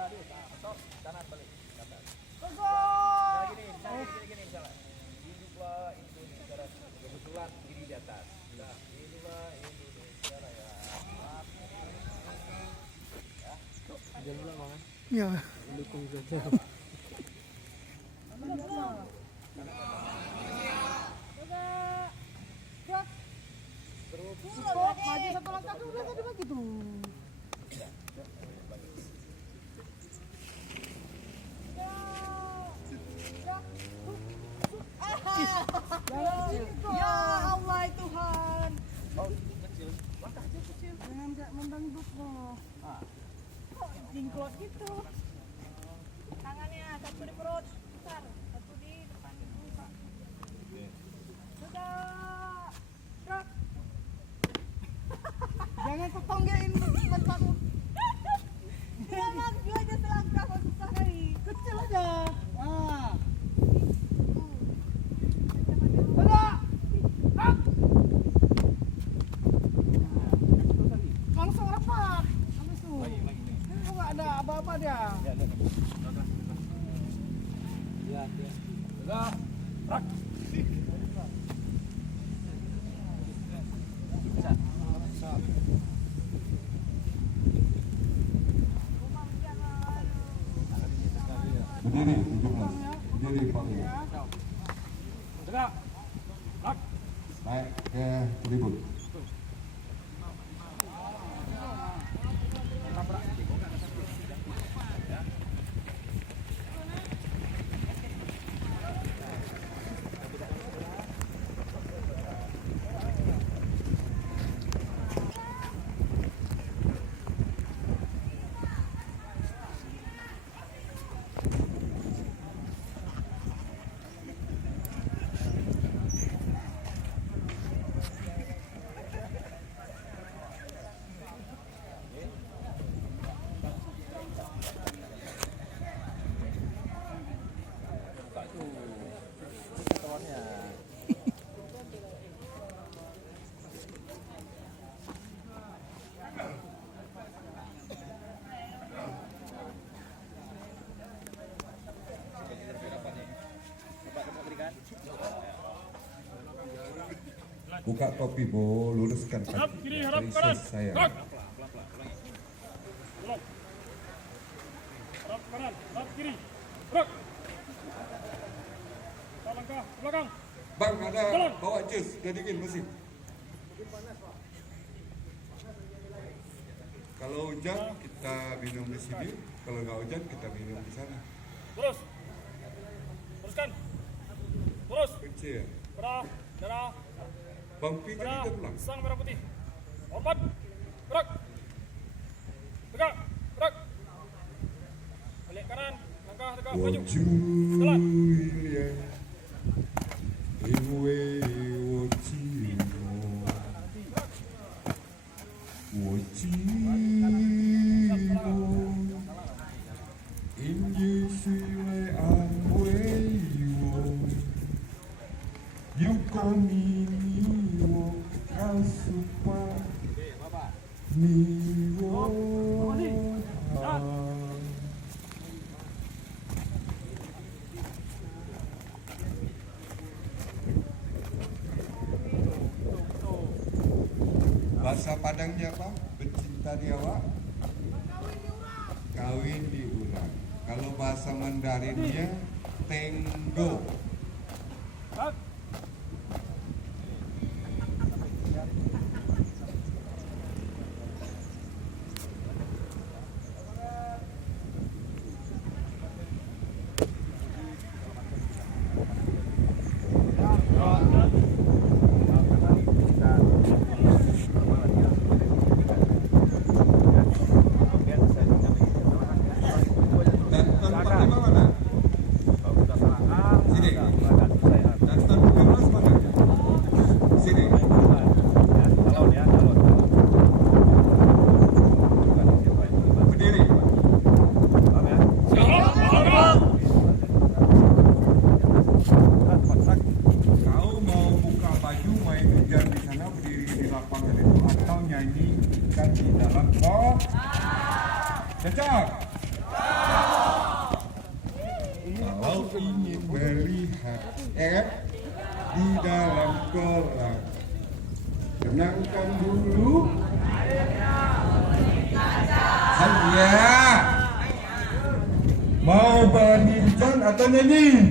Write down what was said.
Kanan balik. Kanan. Gol. Gini misalnya. Hiduplah Indonesia Raya. Kebetulan diri di atas. Nah, hiduplah Indonesia Raya. Jangan ulang Bang. Ya. Dukung saja. Maju satu langkah dulu tadi begitu. Ya Allah Tuhan. Jangan nggak mendangdut loh. Kok jingklot gitu? Tangannya satu di perut besar, satu di depan ibu. Sudah. Truk. Jangan ketonggein batu. Dia maju aja selangkah kok susah kali. Kecil aja. Ah. Langsung rapat. Habis itu. Ini enggak ada apa-apa dia. Ya. Sudah. Rak. Berdiri, 17. Berdiri, panggil. Tegak. Rak. Naik ke tribun. Buka topi Bo, luruskan kaki. Kiri, harap kanan. Saya. Rak. Harap kanan, harap kiri. Rak. Langkah belakang. Bang, ada bawa jus, udah dingin mesin. Kalau hujan kita minum di sini, kalau nggak hujan kita minum di sana. Terus. Teruskan. Terus. Kecil ya. Darah, darah. Bang Pi kan Darah, kita pulang. sang merah putih. Lompat. Gerak. Tegak. Gerak. Balik kanan. Langkah tegak maju. Jalan. Julia, Ewe Ochino, Ochino, Inji Sule Angweyo, Yukomi Niwo Kasupa Niwo. Bahasa Padangnya apa? Bercinta di awak, kawin di urang. Kalau bahasa Mandarinnya tenggo. Dan tahun 45 mana? Sini. Dan tahun 15 mana? Sini. Berdiri. Kau mau buka baju main hujan di sana berdiri di lapangan itu atau nyanyi kan di dalam kok? Cocok. Kau ingin melihat di dalam kolam. Tenangkan dulu. Saya mau badminton atau nyanyi?